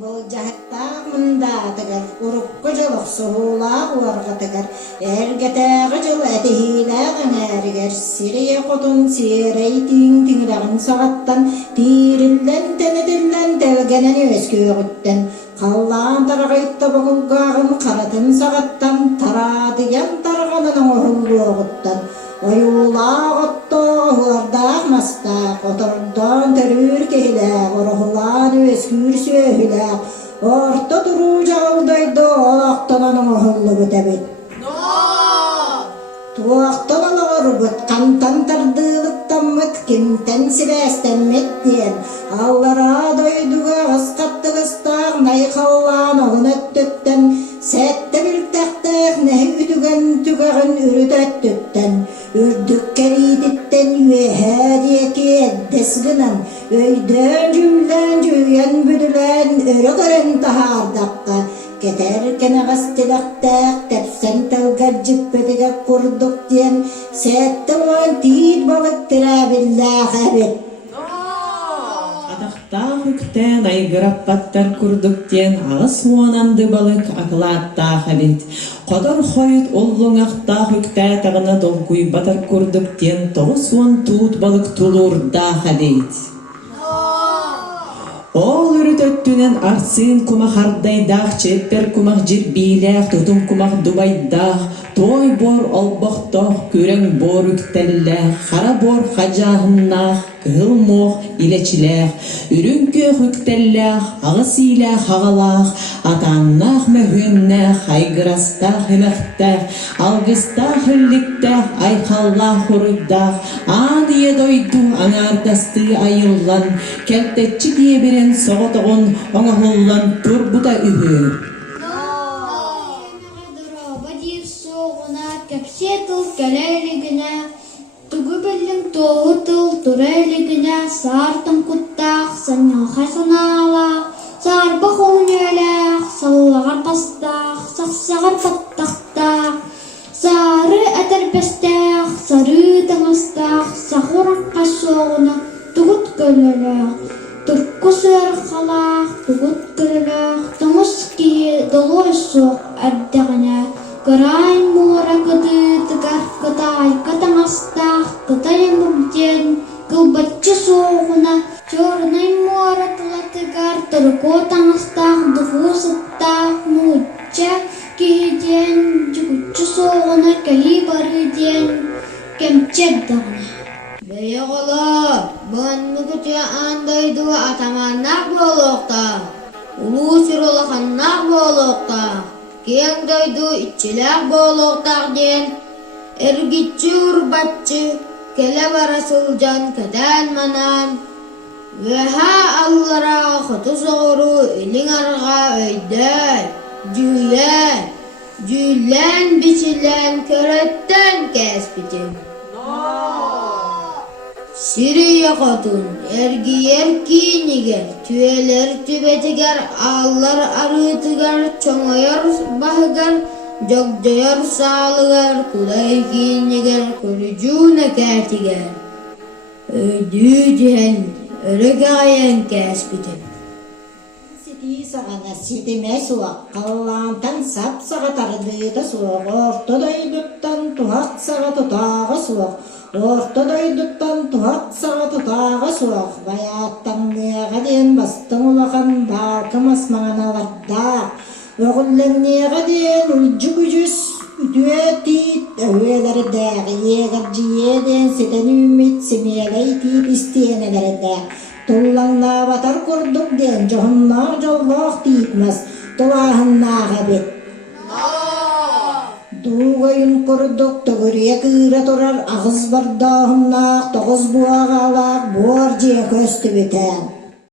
Бұл жахаттағы мұнда тігір, ұрыққы жыл ұқсығулақ уарға тігір, әргетәғі жыл әтехиләғын әрігер, сирия қотын сирей тиң-тиңрағын сағаттан, тиірілден тәнеділден тәлгенен өскі өғіттен, қаллаған тарағайтта бұғылғағын қаратын сағаттан, тарадыян тарғанының ұғылғы оғыттан, ойулақ оттоғы ұлардақ мастақ, отырдан төрір кейләқ, ұрғылан өскүр сөйләқ, орта тұру жағылдайды олақтанының ұғылы бөтәбет. Туақтан алығыр бұт, қантан тардылықтан мұт, кемтен сіләстен меттен, аллара дойдуға ғысқатты ғыстақ, найқаллан оғын өттіттен, сәтті бір тәқтәқ, нәхі үтіген түгіғін үріт өттіттен, үрдік кәрейдіттен үйәдеке әддесгінін, өйден жүлен бүділен, өрі көрін тахардаққа, кетер кені ғастылақтақ, тәпсен тәлгәр жіппетіге құрдық ден, сәтті оған тейд балық тірәбілләқ әбет. Атақтақ үктен айгыраппаттар күрдіктен, ағыс уанамды балық ақылаттақ әбет. Қодар қойыт оллыңақтақ үкті тағына долгуй батар күрдіктен, тоғыз уан туут балық тулурдақ әбет. Ол үрітөттінен арсын кумақ ардайдақ, чеппер кумақ жирбейләқ, тұтым кумақ дубайдақ, той бор олбақтақ, көрен бор үктәлләқ, қара бор қажағыннақ, кығыл моқ илечіләқ, үрінкі үктәлләқ, ағыс иләқ ағалақ, атаннақ мөхіннәқ, айгырастақ емәқтәқ, алғыстақ үрліктәқ, айқаллақ ұрыддақ, аңдие дойду аңардасты айыллан, кәлтәтчі дие берен соғытығын оңағыллан турбута үйі. Кәпсетіл кәләлігіне, түгі білдің тоғы тыл түрәлігіне, сартын құттақ, саняға саналақ, сарбық оңеләқ, саллағар пастақ, сақсағар паттақтақ, сары әтірбестәқ, сары таңастақ, сақыраққа соғына, түгіт көліләқ, түркі сөр қалақ, түгіт көліләқ, тұңыз кейі долой соқ әрдіғіне, Көрайн мора кыды тыгар кытай катаңастақ, кытай мүгден, кылбатчы соғына, чорнай мора тыла тыгар, тұрко таңастақ, дұғу сыттақ, мұтча кейден, жүгітчі соғына, кәли барыден, кемчет дағына. Бәйі қолы, бұн мүгіте андайды атаманнақ болуқта, ұлу сүріліқаннақ болуқта, Кен дойду итчеләк болуқтақ ден, әргитчі ұрбатчы, келе барасылжан кәдәл манан. Вәхә аллара құты соғыру илің арға өйдәй, жүйлән бічілән көреттен кәспітен. Сирия қотын, әргиер кейінігер, түйелер түбетігер, аллар арытығар, чоңайар бағығар, жоғжайар салығар, құдай кейінігер, көріжуна кәтігер. Өйді ден, өрік аян кәспітен. Сети сағана сетеме суақ, қаллантан сап сағатардыды суақ, орта дойдыттан туғат сағаты тағы суақ, Орта дойдыттан туғат сағаты тағы суақ, баяттан неға ден бастың ұлақан балқым асмаған алардақ, оғылын неға ден үлжі күжіс үтуе тейт әуелері дәғі, егір жиеден сетен үмет семелей тейп істенелері дәғ. Тұллаңна батар көрдік ден жоғыннақ жоллақ тейпмас, тұлағыннақ әбет. Дуғайын көрдік түгірек үйре тұрар, ағыз бардағыннақ, тоғыз буағалақ, буар жек өсті бетен.